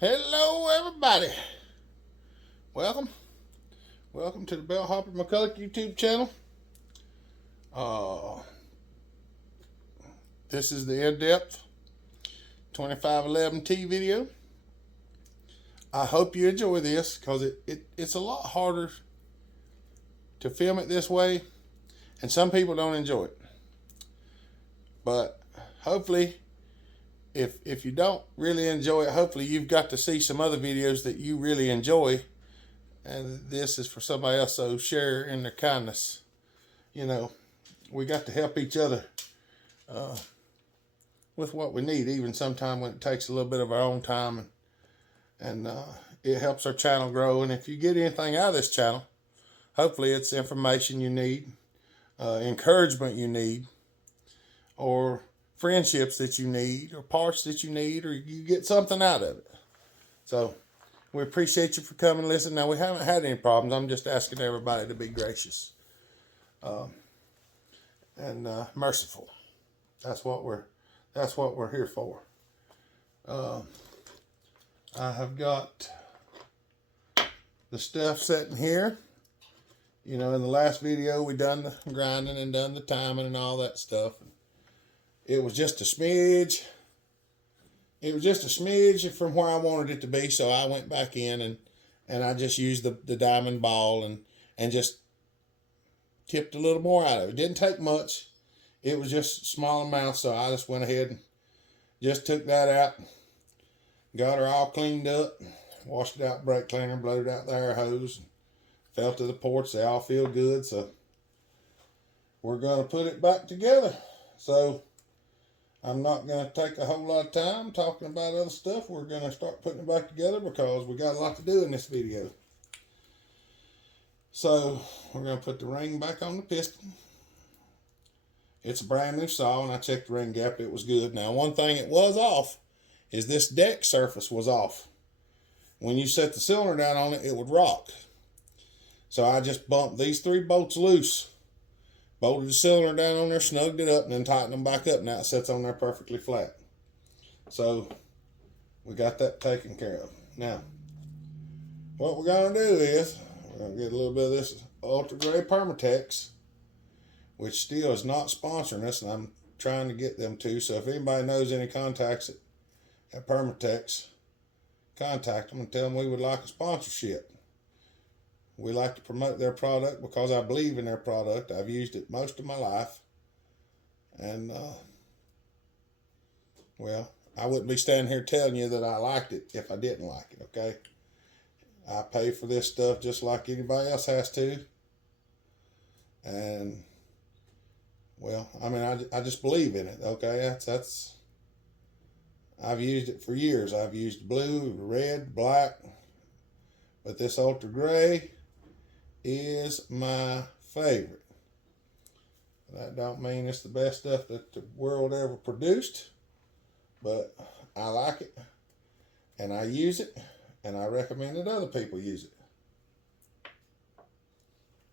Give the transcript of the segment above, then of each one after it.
Hello, everybody. Welcome. Welcome to the Bellhopper McCulloch YouTube channel. Uh, this is the in-depth 2511T video. I hope you enjoy this because it's a lot harder to film it this way, and some people don't enjoy it. But hopefully, if you don't really enjoy it, hopefully you've got to see some other videos that you really enjoy. And this is for somebody else, so share in their kindness. You know, we got to help each other with what we need, even sometime when it takes a little bit of our own time, and it helps our channel grow. And if you get anything out of this channel, hopefully it's information you need, encouragement you need, or friendships that you need, or parts that you need, or you get something out of it. So we appreciate you for coming and listening. Now, we haven't had any problems. I'm just asking everybody to be gracious and merciful. That's what we're here for. I have got the stuff sitting here. You know, in the last video, we done the grinding and done the timing and all that stuff. It was just a smidge. It was just a smidge from where I wanted it to be, so I went back in and I just used the diamond ball and just tipped a little more out of it. It didn't take much. It was just a small amount, so I just went ahead and just took that out. Got her all cleaned up, washed it out brake cleaner, blowed it out the air hose, felt to the ports. They all feel good, so we're going to put it back together. So I'm not going to take a whole lot of time talking about other stuff. We're going to start putting it back together because we got a lot to do in this video. So we're going to put the ring back on the piston. It's a brand new saw, and I checked the ring gap. It was good. Now, one thing it was off is this deck surface was off. When you set the cylinder down on it, it would rock. So I just bumped these 3 bolts loose, bolted the cylinder down on there, snugged it up, and then tightened them back up. Now it sits on there perfectly flat. So we got that taken care of. Now, what we're going to do is we're going to get a little bit of this Ultra Gray Permatex, which still is not sponsoring us, and I'm trying to get them to. So if anybody knows any contacts at Permatex, contact them and tell them we would like a sponsorship. We like to promote their product because I believe in their product. I've used it most of my life. And, well, I wouldn't be standing here telling you that I liked it if I didn't like it, okay? I pay for this stuff just like anybody else has to. And, well, I mean, I just believe in it, okay? That's I've used it for years. I've used blue, red, black. But this Ultra Gray is my favorite. That don't mean it's the best stuff that the world ever produced, but I like it, and I use it, and I recommend that other people use it.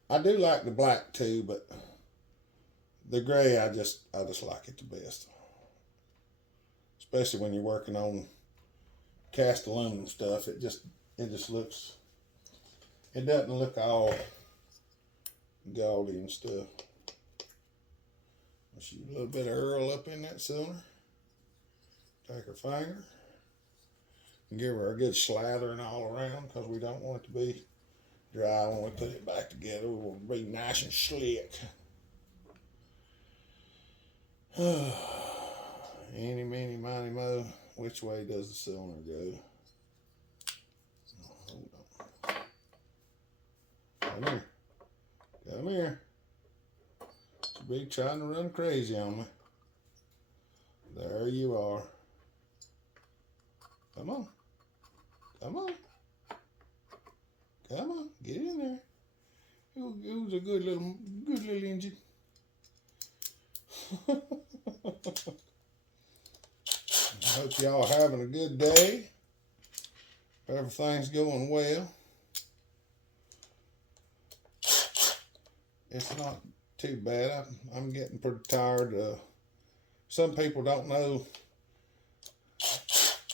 I do like the black too, but the gray I just like it the best, especially when you're working on cast aluminum stuff. It just looks. It doesn't look all gaudy and stuff. I'll shoot a little bit of Earl up in that cylinder. Take her finger and give her a good slathering all around because we don't want it to be dry when we put it back together. We want it to be nice and slick. Eeny, meeny, miny, mo. Which way does the cylinder go? Hold on. Come here. Come here. You be trying to run crazy on me. There you are. Come on. Come on. Come on. Get in there. It was a good little engine. I hope y'all having a good day. Everything's going well. It's not too bad. I'm getting pretty tired. Some people don't know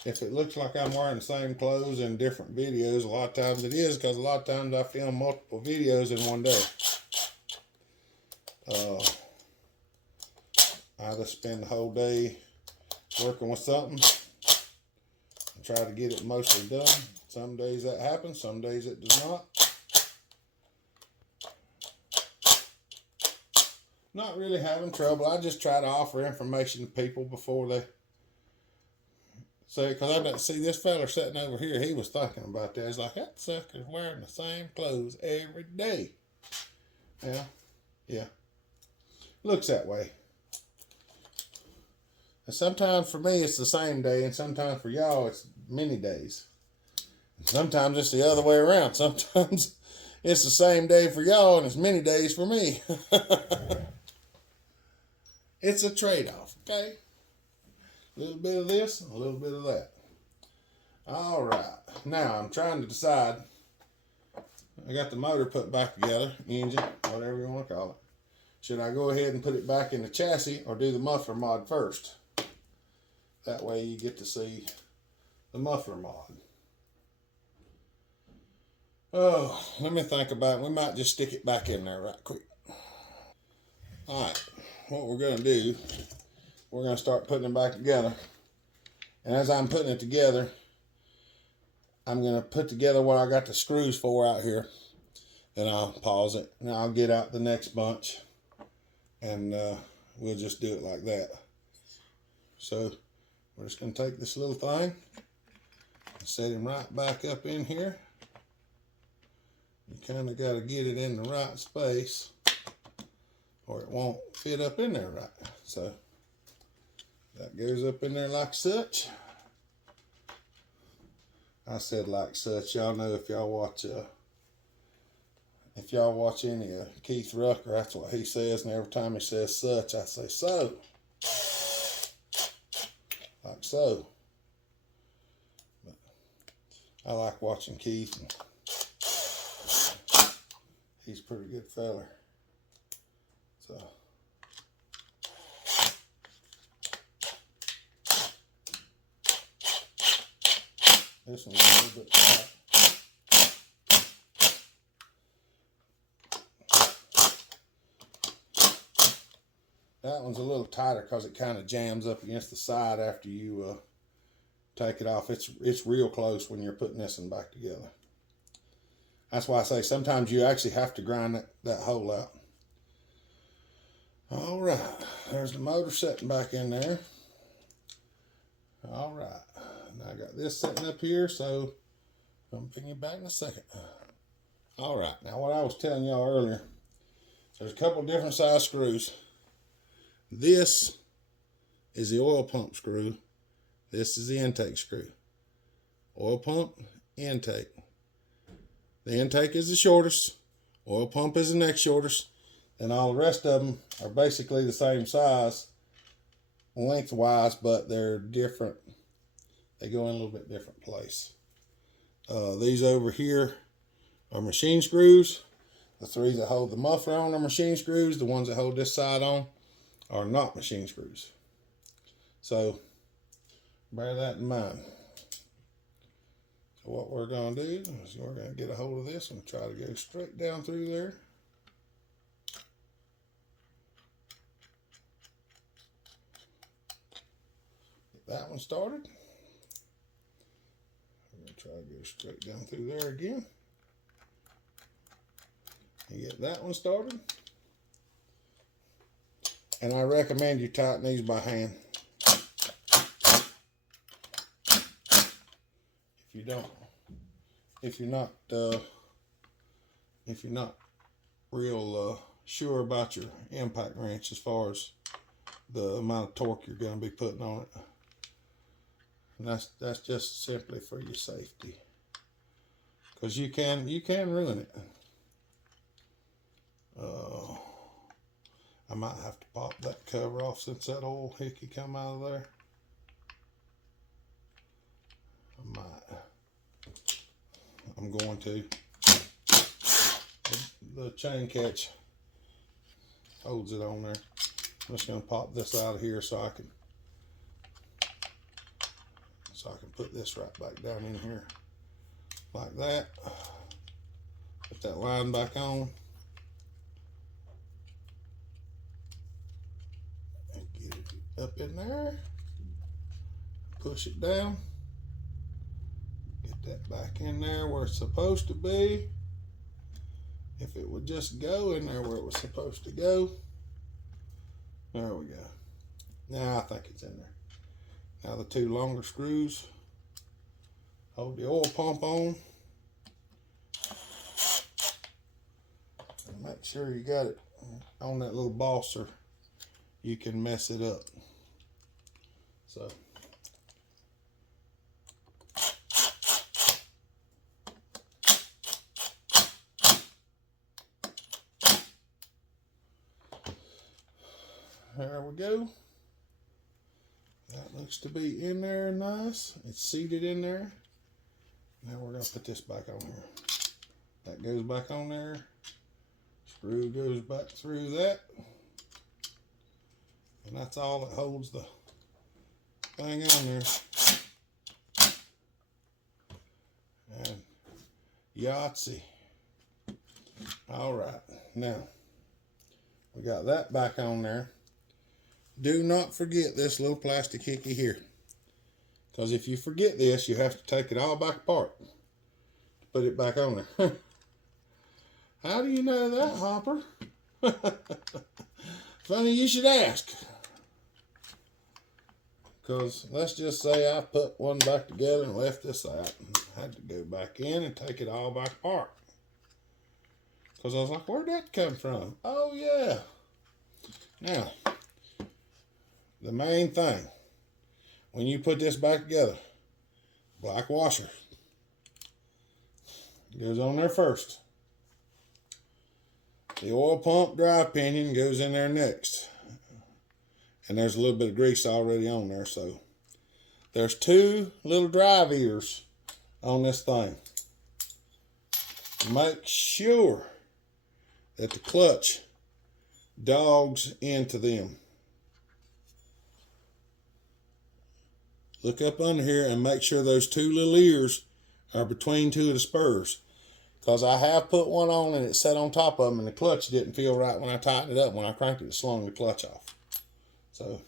if it looks like I'm wearing the same clothes in different videos, a lot of times it is, because a lot of times I film multiple videos in one day. I just spend the whole day working with something and try to get it mostly done. Some days that happens, some days it does not. Not really having trouble. I just try to offer information to people before they say, because I didn't see this fella sitting over here. He was thinking about that. He's like, that sucker's wearing the same clothes every day. Yeah. Looks that way. And sometimes for me it's the same day, and sometimes for y'all it's many days. And sometimes it's the other way around. Sometimes it's the same day for y'all and it's many days for me. It's a trade-off, okay? A little bit of this and a little bit of that. All right. Now I'm trying to decide. I got the motor put back together, engine, whatever you want to call it. Should I go ahead and put it back in the chassis or do the muffler mod first? That way you get to see the muffler mod. Oh, let me think about it. We might just stick it back in there right quick. All right, what we're going to do, we're going to start putting it back together. And as I'm putting it together, I'm going to put together what I got the screws for out here. Then I'll pause it and I'll get out the next bunch. And we'll just do it like that. So we're just going to take this little thing and set him right back up in here. You kind of got to get it in the right space or it won't fit up in there right. So that goes up in there like such. I said like such. Y'all know if y'all watch any Keith Rucker, that's what he says, and every time he says such, I say so. Like so. But I like watching Keith. He's a pretty good feller. So this one's a little bit tight. That one's a little tighter because it kind of jams up against the side after you take it off. It's real close when you're putting this one back together. That's why I say sometimes you actually have to grind that hole out. All right, there's the motor sitting back in there. All right, now I got this sitting up here, so I'm bring it back in a second. All right, now what I was telling y'all earlier, there's a couple different size screws. This is the oil pump screw. This is the intake screw. Oil pump, intake. The intake is the shortest. Oil pump is the next shortest. And all the rest of them are basically the same size lengthwise, but they're different. They go in a little bit different place. These over here are machine screws. The three that hold the muffler on are machine screws. The ones that hold this side on are not machine screws. So bear that in mind. So what we're going to do is we're going to get a hold of this and try to go straight down through there. Get that one started. We're going to try to go straight down through there again. And get that one started. And I recommend you tighten these by hand. If you're not real sure about your impact wrench as far as the amount of torque you're going to be putting on it, and that's just simply for your safety, because you can ruin it. I might have to pop that cover off since that old hickey come out of there. I'm going to. The chain catch holds it on there. I'm just going to pop this out of here so So I can put this right back down in here like that. Put that line back on. And get it up in there. Push it down. Get that back in there where it's supposed to be. If it would just go in there where it was supposed to go. There we go. Now I think it's in there. Now the two longer screws. Hold the oil pump on. And make sure you got it on that little boss or you can mess it up. So. There we go. That looks to be in there nice. It's seated in there. Now we're going to put this back on here. That goes back on there. Screw goes back through that. And that's all that holds the thing on there. And Yahtzee. All right. Now, we got that back on there. Do not forget this little plastic hickey here. Because if you forget this, you have to take it all back apart to put it back on there. How do you know that, Hopper? Funny you should ask. Because let's just say I put one back together and left this out. I had to go back in and take it all back apart. Because I was like, where'd that come from? Oh, yeah. Now, the main thing, when you put this back together, black washer goes on there first. The oil pump drive pinion goes in there next. And there's a little bit of grease already on there, so there's two little drive ears on this thing. Make sure that the clutch dogs into them. Look up under here and make sure those two little ears are between two of the spurs. Because I have put one on and it sat on top of them and the clutch didn't feel right when I tightened it up. When I cranked it, it slung the clutch off. So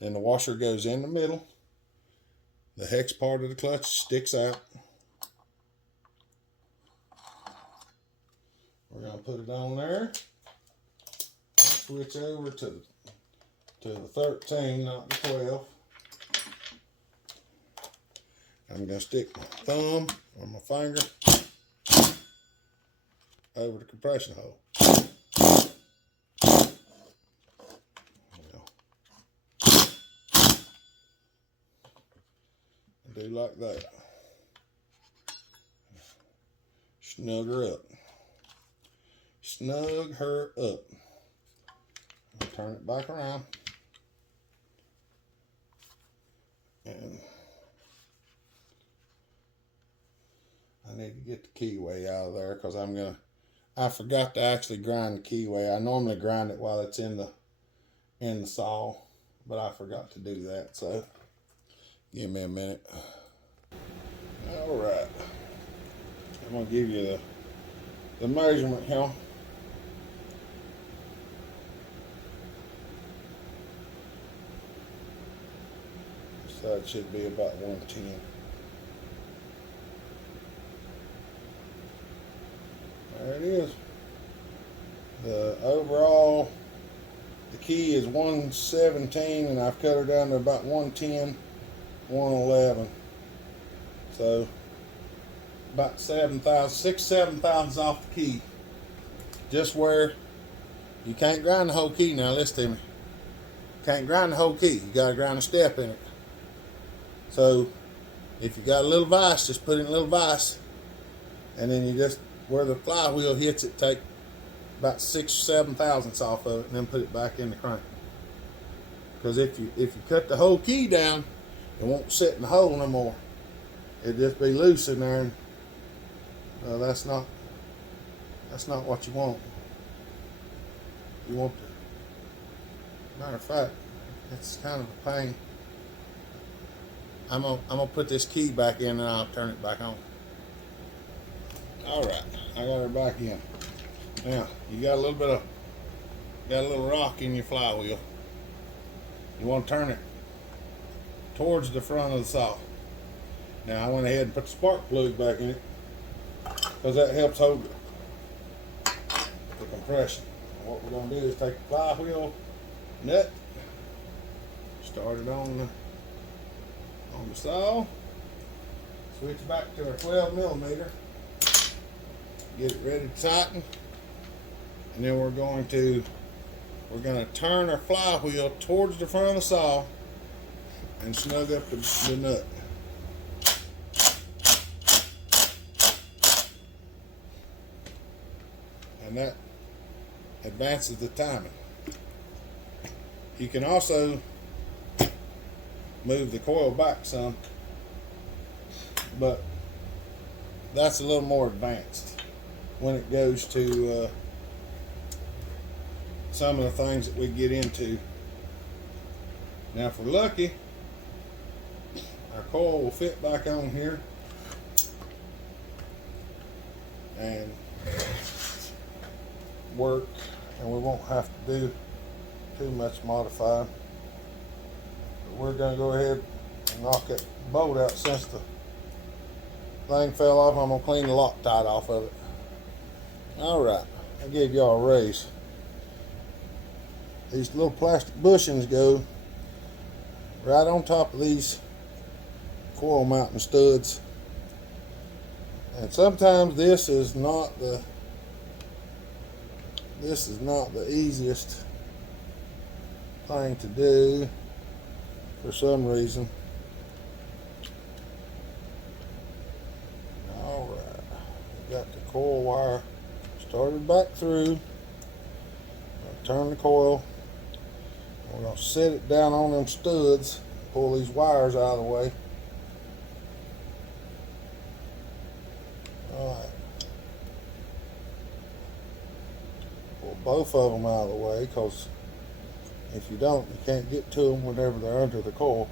then the washer goes in the middle. The hex part of the clutch sticks out. We're going to put it on there. Switch over to the 13, not the 12. I'm going to stick my thumb or my finger over the compression hole. And do like that. Snug her up. Snug her up. Turn it back around. And I need to get the keyway out of there because I forgot to actually grind the keyway. I normally grind it while it's in the saw, but I forgot to do that, so give me a minute. All right. I'm going to give you the measurement here. So it should be about 110. There it is. The overall, the key is 117 and I've cut her down to about 110, 111. So about 7 thousandths off the key. Just where you can't grind the whole key now, listen to me. You can't grind the whole key, you gotta grind a step in it. So if you got a little vise, just put in a little vise and then you just, where the flywheel hits it, take about 6 or 7 thousandths off of it and then put it back in the crank. Because if you cut the whole key down, it won't sit in the hole no more. It'll just be loose in there. And, that's not what you want. You want to, matter of fact, it's kind of a pain. I'm gonna put this key back in and I'll turn it back on. All right, I got her back in. Now you got a little rock in your flywheel. You want to turn it towards the front of the saw. Now I went ahead and put the spark plug back in it because that helps hold the compression. And what we're going to do is take the flywheel nut, start it on the saw, switch back to our 12 millimeter, get it ready to tighten, and then we're going to turn our flywheel towards the front of the saw and snug up the nut. And that advances the timing. You can also move the coil back some, but that's a little more advanced when it goes to some of the things that we get into. Now if we're lucky, our coil will fit back on here and work, and we won't have to do too much modifying. But we're going to go ahead and knock that bolt out. Since the thing fell off, I'm going to clean the Loctite off of it. Alright, I gave y'all a raise. These little plastic bushings go right on top of these coil mounting studs, and sometimes this is not the easiest thing to do for some reason. Alright, got the coil wire started back through. Turn the coil. We're going to set it down on them studs, pull these wires out of the way. Alright. Pull both of them out of the way, because if you don't, you can't get to them whenever they're under the coil.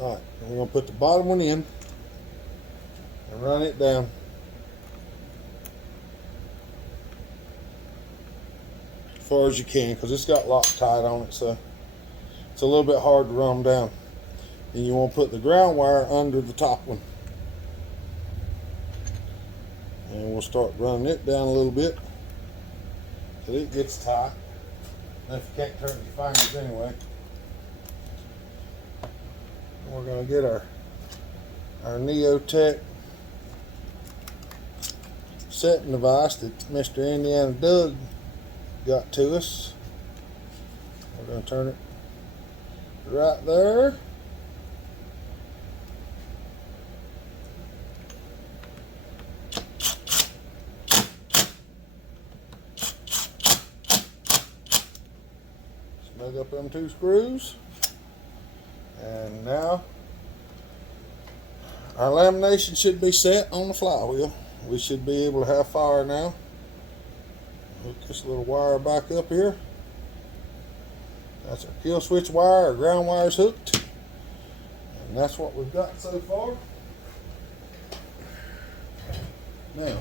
Alright, we're going to put the bottom one in and run it down. As far as you can, because it's got Loctite on it, so it's a little bit hard to run them down. Then you want to put the ground wire under the top one, and we'll start running it down a little bit till it gets tight. And if you can't turn your fingers anyway, we're going to get our Neotech setting device that Mr. Indiana Doug got to us. We're going to turn it right there. Snug up them two screws. And now our lamination should be set on the flywheel. We should be able to have fire now. Hook this little wire back up here. That's our kill switch wire. Our ground wire's hooked. And that's what we've got so far. Now, you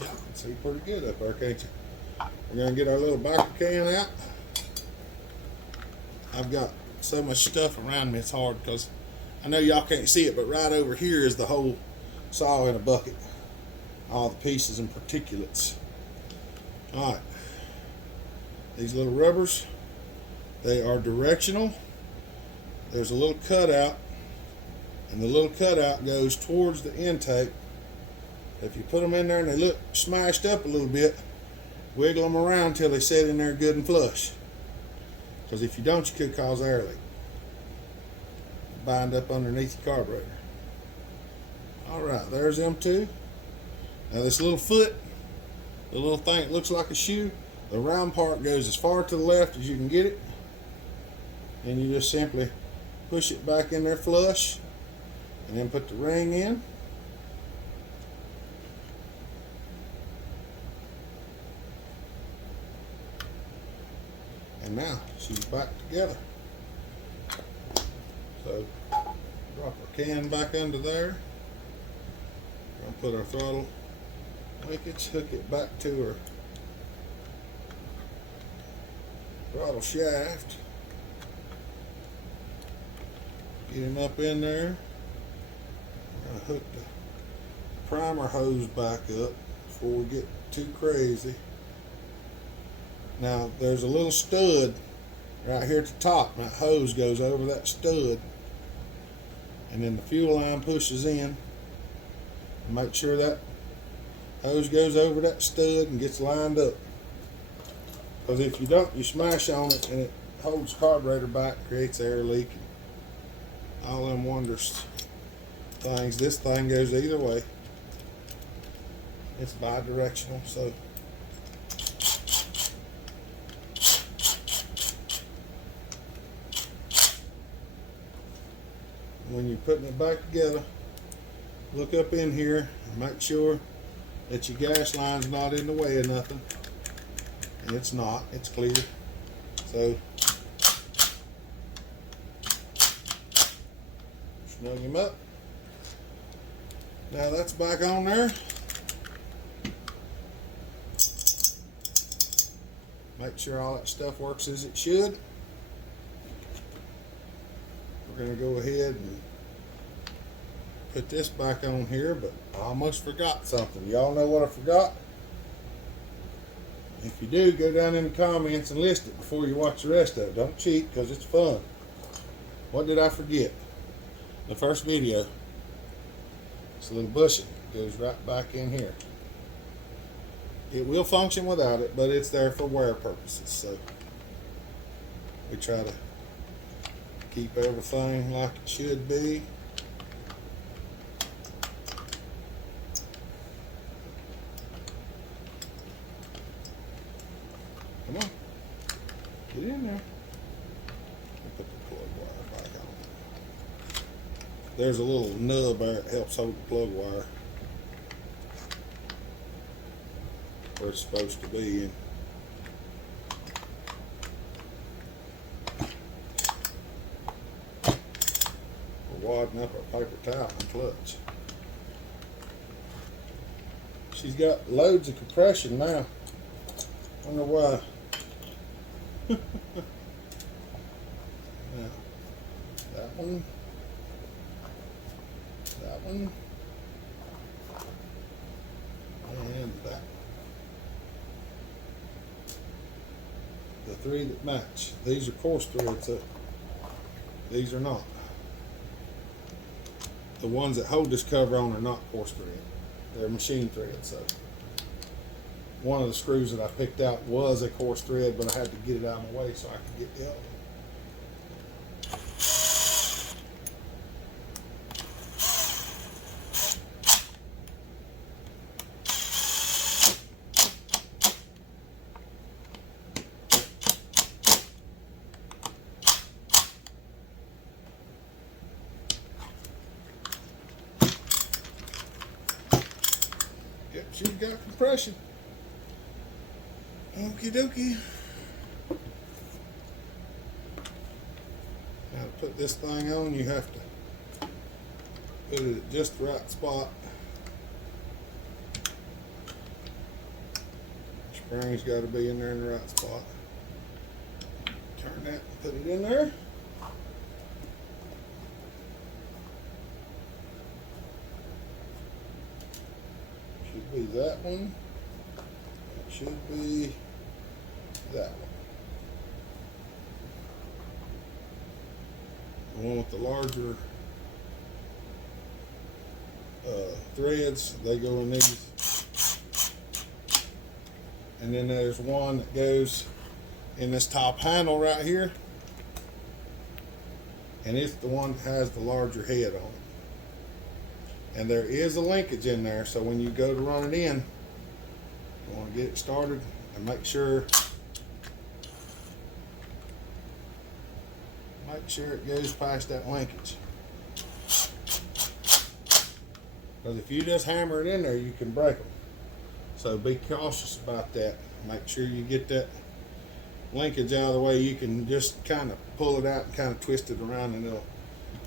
can see pretty good up there, can't you? We're going to get our little biker can out. I've got so much stuff around me, it's hard because I know y'all can't see it, but right over here is the whole saw in a bucket. All the pieces and particulates. Alright. These little rubbers, they are directional. There's a little cutout, and the little cutout goes towards the intake. If you put them in there and they look smashed up a little bit, wiggle them around till they set in there good and flush. Because if you don't, you could cause air leak. Bind up underneath your carburetor. Alright, there's them two. Now this little foot, the little thing that looks like a shoe, the round part goes as far to the left as you can get it. And you just simply push it back in there flush, and then put the ring in. And now she's back together. So drop our can back under there. I'll put our throttle linkage, hook it back to her throttle shaft. Get him up in there. We're going to hook the primer hose back up before we get too crazy. Now there's a little stud right here at the top, and that hose goes over that stud, and then the fuel line pushes in. Make sure that hose goes over that stud and gets lined up, because if you don't, you smash on it and it holds the carburetor back, creates air leak, and all them wondrous things. This thing goes either way. It's bi-directional, so when you're putting it back together, look up in here and make sure that your gas line's not in the way of nothing. And it's not, it's clear. So snug him up. Now that's back on there. Make sure all that stuff works as it should. We're going to go ahead and put this back on here, but I almost forgot something. Y'all know what I forgot? If you do, go down in the comments and list it before you watch the rest of it. Don't cheat, because it's fun. What did I forget? The first video. It's a little bushing. It goes right back in here. It will function without it, but it's there for wear purposes. So we try to keep everything like it should be. Come on, get in there. Put the plug wire back on. There's a little nub there that helps hold the plug wire where it's supposed to be in. We're wadding up our paper towel and clutch. She's got loads of compression now. Wonder why. Now, that one, and that. The three that match. These are coarse threads. These are not. The ones that hold this cover on are not coarse thread. They're machine threads. So one of the screws that I picked out was a coarse thread, but I had to get it out of my way so I could get the other one. Yep, she's got compression. Okie dokie. Now to put this thing on, you have to put it at just the right spot. Spring's got to be in there in the right spot. Turn that and put it in there. Should be that one. It should be that one. The one with the larger threads, they go in these. And then there's one that goes in this top handle right here. And it's the one that has the larger head on it. And there is a linkage in there, so when you go to run it in, you want to get it started and make sure it goes past that linkage. Because if you just hammer it in there, you can break them. So be cautious about that. Make sure you get that linkage out of the way, you can just kind of pull it out and kind of twist it around, and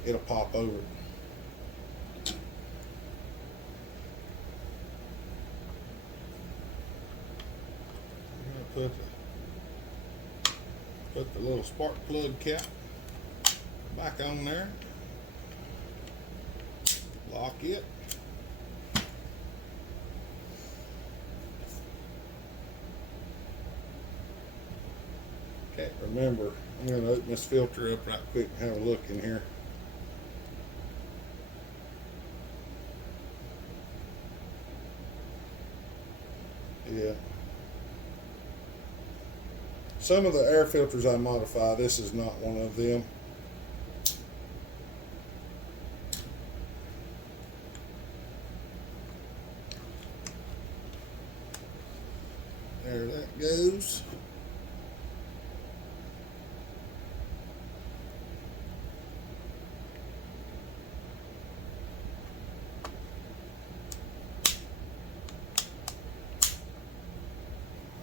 it'll pop over. Put the little spark plug cap back on there. Lock it. Okay, remember, I'm going to open this filter up right quick and have a look in here. Yeah. Some of the air filters I modify, this is not one of them. There that goes.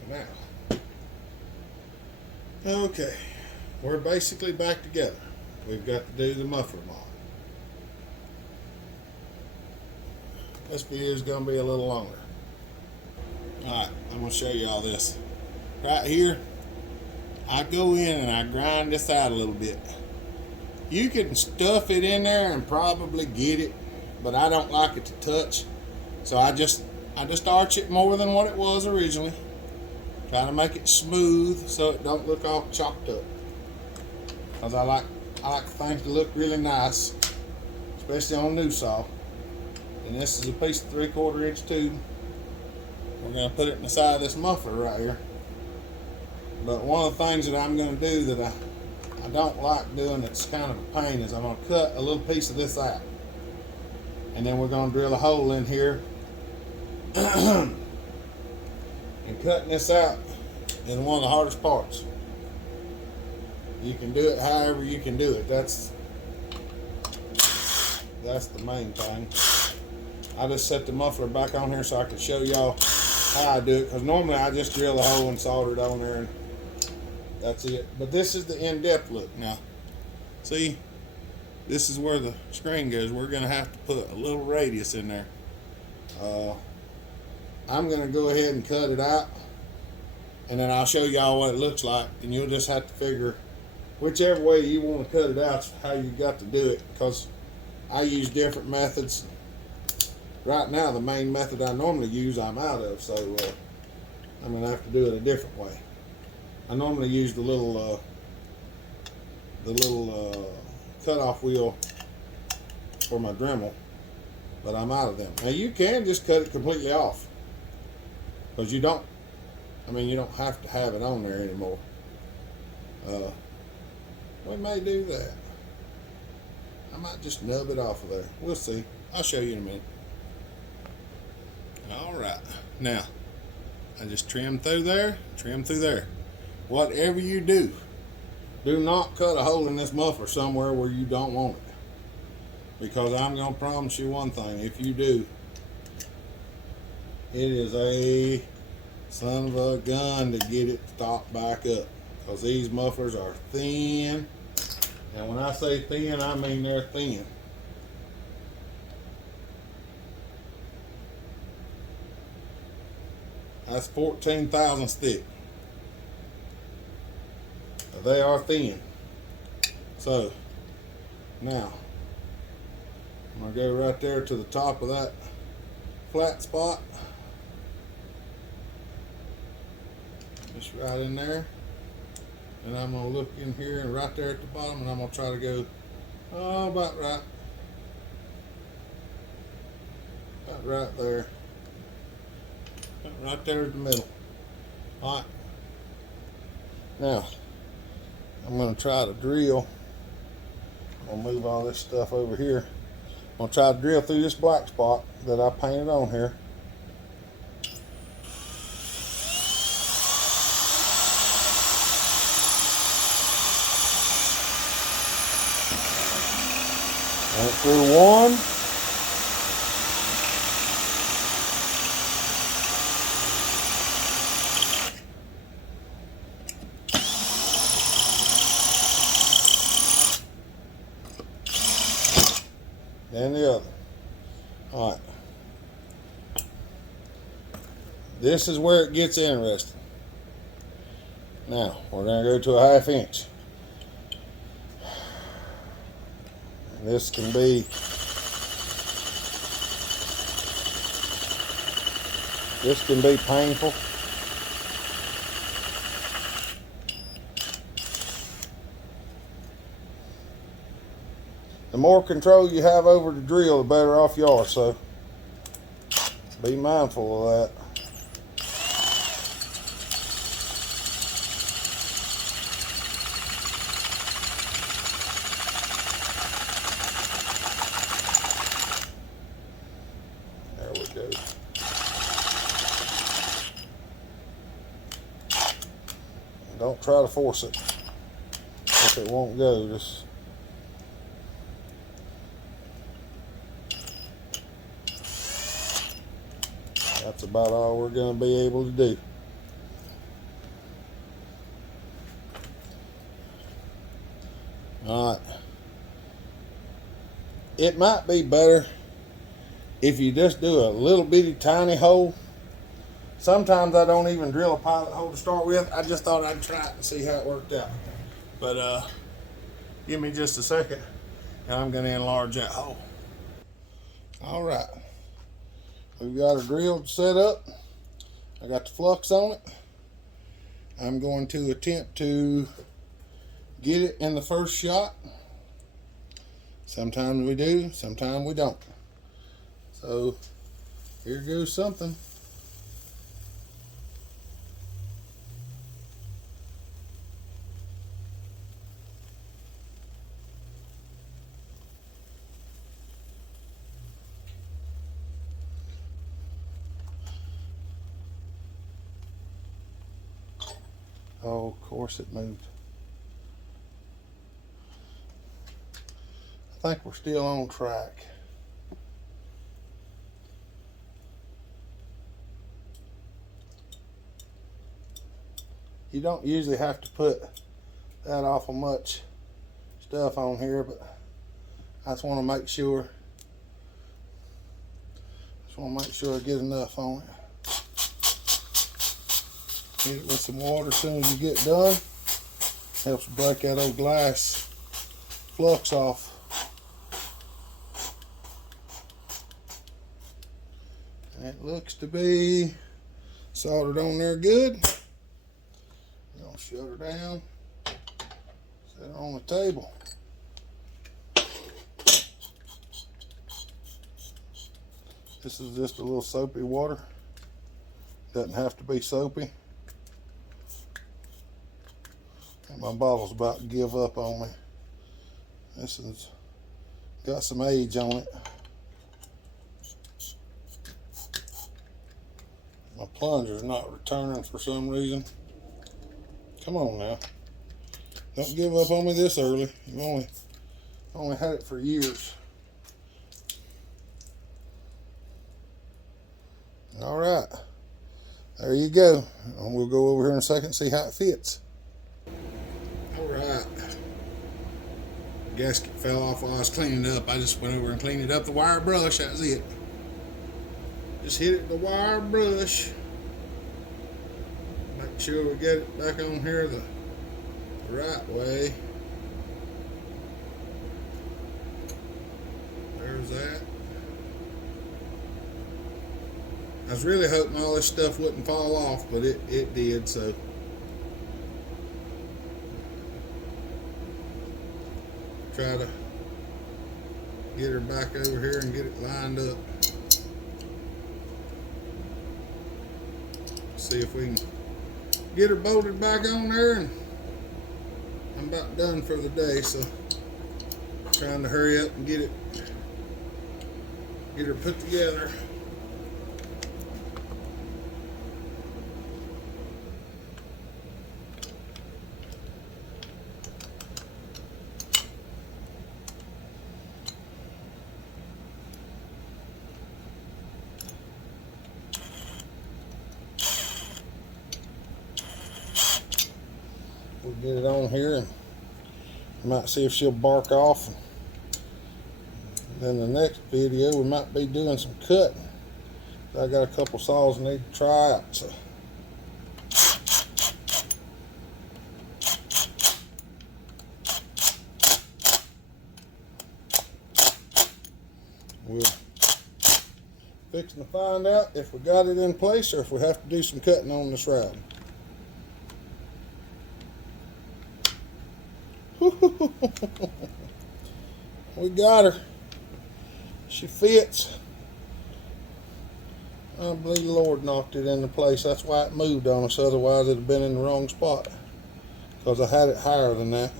Now, okay, we're basically back together. We've got to do the muffler mod. This video is going to be a little longer. Alright, I'm going to show you all this. Right here, I go in and I grind this out a little bit. You can stuff it in there and probably get it, but I don't like it to touch. So I just arch it more than what it was originally. Try to make it smooth so it don't look all chopped up. Because I like things to look really nice, especially on a new saw. And this is a piece of 3/4 inch tube. We're going to put it in the side of this muffler right here. But one of the things that I'm going to do that I don't like doing, that's kind of a pain, is I'm going to cut a little piece of this out. And then we're going to drill a hole in here. And cutting this out is one of the hardest parts. You can do it however you can do it. That's the main thing. I just set the muffler back on here so I can show y'all how I do it, because normally I just drill a hole and solder it on there and that's it. But this is the in-depth look. Now, see, this is where the screen goes. We're going to have to put a little radius in there. I'm going to go ahead and cut it out, and then I'll show y'all what it looks like, and you'll just have to figure whichever way you want to cut it out, how you got to do it, because I use different methods. Right now, the main method I normally use, I'm out of, so I'm going to have to do it a different way. I normally use the little cutoff wheel for my Dremel, but I'm out of them. Now, you can just cut it completely off, because you don't have to have it on there anymore. We may do that. I might just nub it off of there. We'll see. I'll show you in a minute. Alright, now I just trim through there, trim through there. Whatever you do, do not cut a hole in this muffler somewhere where you don't want it, because I'm going to promise you one thing: if you do, it is a son of a gun to get it stopped back up, because these mufflers are thin. And when I say thin, I mean they're thin. That's 14 thousandths thick. They are thin. So now I'm going to go right there to the top of that flat spot. Just right in there. And I'm going to look in here and right there at the bottom, and I'm going to try to go about right. About right there. Right there in the middle. Alright. Now, I'm going to try to drill. I'm going to move all this stuff over here. I'm going to try to drill through this black spot that I painted on here. Went through one. then the other. All right. This is where it gets interesting. Now, we're going to go to a 1/2 inch. This can be painful. The more control you have over the drill, the better off you are, so be mindful of that. There we go. Don't try to force it if it won't go. Just that's about all we're going to be able to do. All right. It might be better if you just do a little bitty tiny hole. Sometimes I don't even drill a pilot hole to start with. I just thought I'd try it and see how it worked out. But give me just a second and I'm going to enlarge that hole. All right. We've got our drill set up. I got the flux on it. I'm going to attempt to get it in the first shot. Sometimes we do, sometimes we don't. So here goes something. Oh, of course it moved. I think we're still on track. You don't usually have to put that awful much stuff on here, but I just want to make sure. I get enough on it. Hit it with some water as soon as you get done. Helps break that old glass flux off. And it looks to be soldered on there good. I'm gonna shut her down. Set her on the table. This is just a little soapy water. Doesn't have to be soapy. My bottle's about to give up on me. This has got some age on it. My plunger's not returning for some reason. Come on now. Don't give up on me this early. You've only had it for years. All right. There you go. And we'll go over here in a second and see how it fits. Alright, the gasket fell off while I was cleaning it up. I just went over and cleaned it up with the wire brush. That was it. Just hit it with the wire brush. Make sure we get it back on here the right way. There's that. I was really hoping all this stuff wouldn't fall off, but it did, so. Try to get her back over here and get it lined up. See if we can get her bolted back on there, and I'm about done for the day, so trying to hurry up and get her put together. We'll get it on here and might see if she'll bark off. Then the next video we might be doing some cutting. I got a couple saws I need to try out. So. We're fixing to find out if we got it in place or if we have to do some cutting on this routing. We got her. She fits. I believe the Lord knocked it into place. That's why it moved on us. Otherwise, it'd have been in the wrong spot. Because I had it higher than that.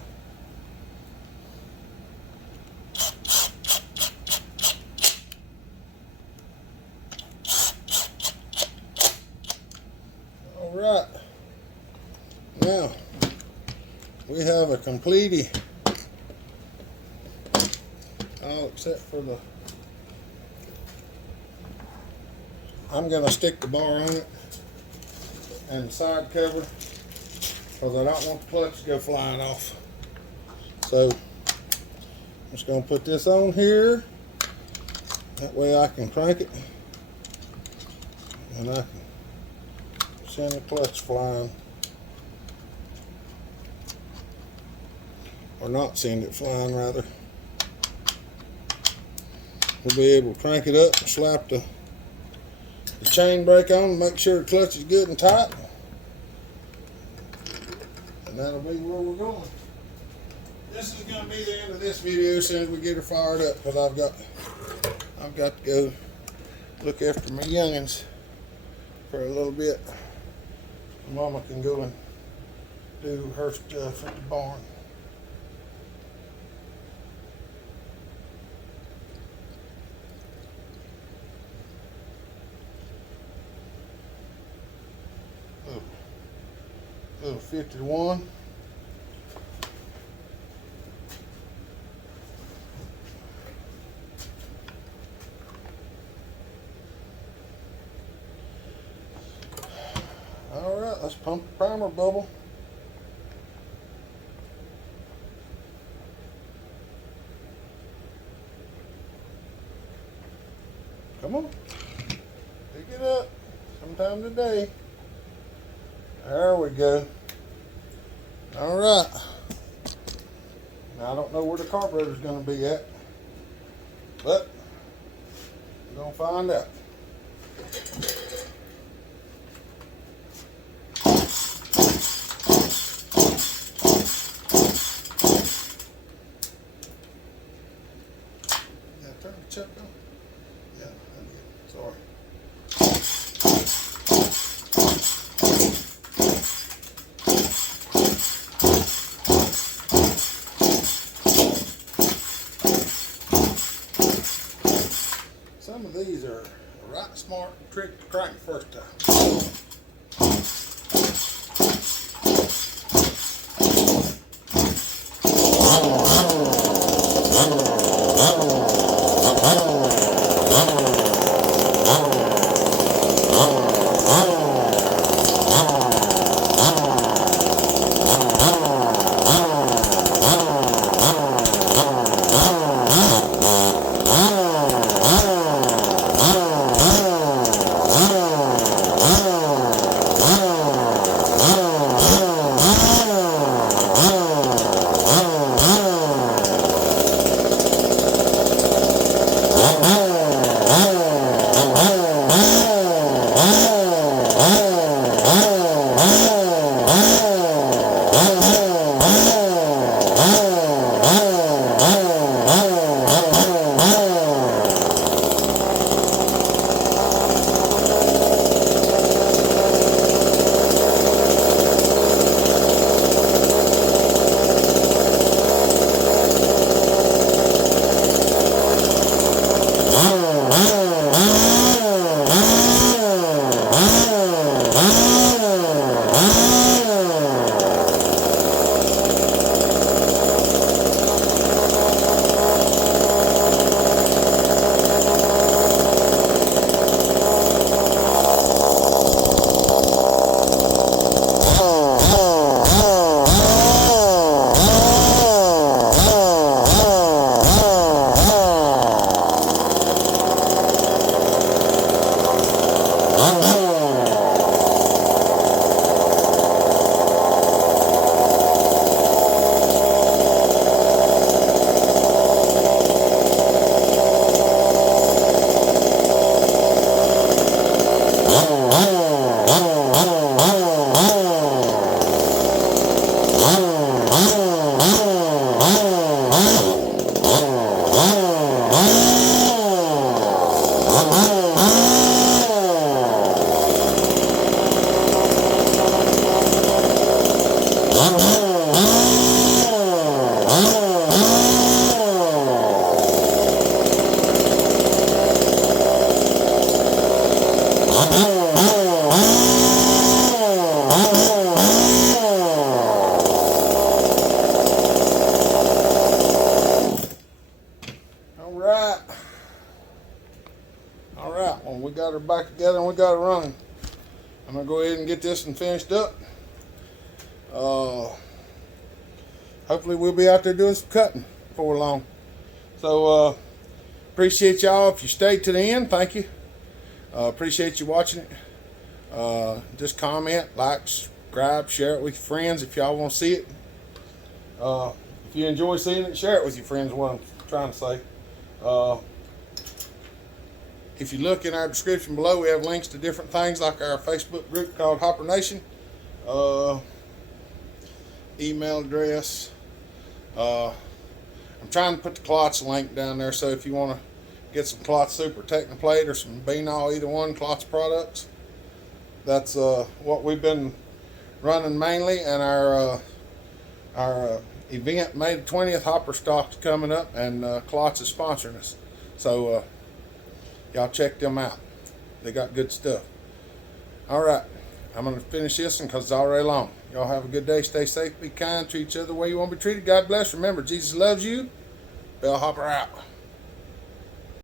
All right. Now, we have a completed, all except for the, I'm going to stick the bar on it and the side cover because I don't want the clutch to go flying off. So I'm just going to put this on here. That way I can crank it and I can send the clutch flying. Or not send it flying, rather. We'll be able to crank it up and slap the chain brake on and make sure the clutch is good and tight. And that'll be where we're going. This is going to be the end of this video as soon as we get her fired up, because I've got to go look after my youngins for a little bit. Mama can go and do her stuff at the barn. Little 51. All right, let's pump the primer bubble. Come on, pick it up sometime today. There we go. All right. Now I don't know where the carburetor's going to be at, but we're going to find out. Yeah, turn the chuck on. Yeah, I did. Sorry. Some of these are a right smart trick to crank the first time. got her back together and we got her running. I'm gonna go ahead and get this one finished up. Hopefully we'll be out there doing some cutting before long. So appreciate y'all. If you stayed to the end, thank you. Appreciate you watching it. Just comment, like, subscribe, share it with your friends if y'all want to see it. If you enjoy seeing it, share it with your friends, what I'm trying to say. If you look in our description below, we have links to different things like our Facebook group called Hopper Nation. Email address. I'm trying to put the Klotz link down there, so if you want to get some Klotz Super Technoplate or some Beanall, either one, Klotz products, that's what we've been running mainly. And our event May the 20th, Hopper Stock's coming up, and Klotz is sponsoring us. So y'all check them out. They got good stuff. All right, I'm going to finish this one because it's already long. Y'all have a good day. Stay safe. Be kind. Treat each other the way you want to be treated. God bless. Remember, Jesus loves you. Bell Hopper out.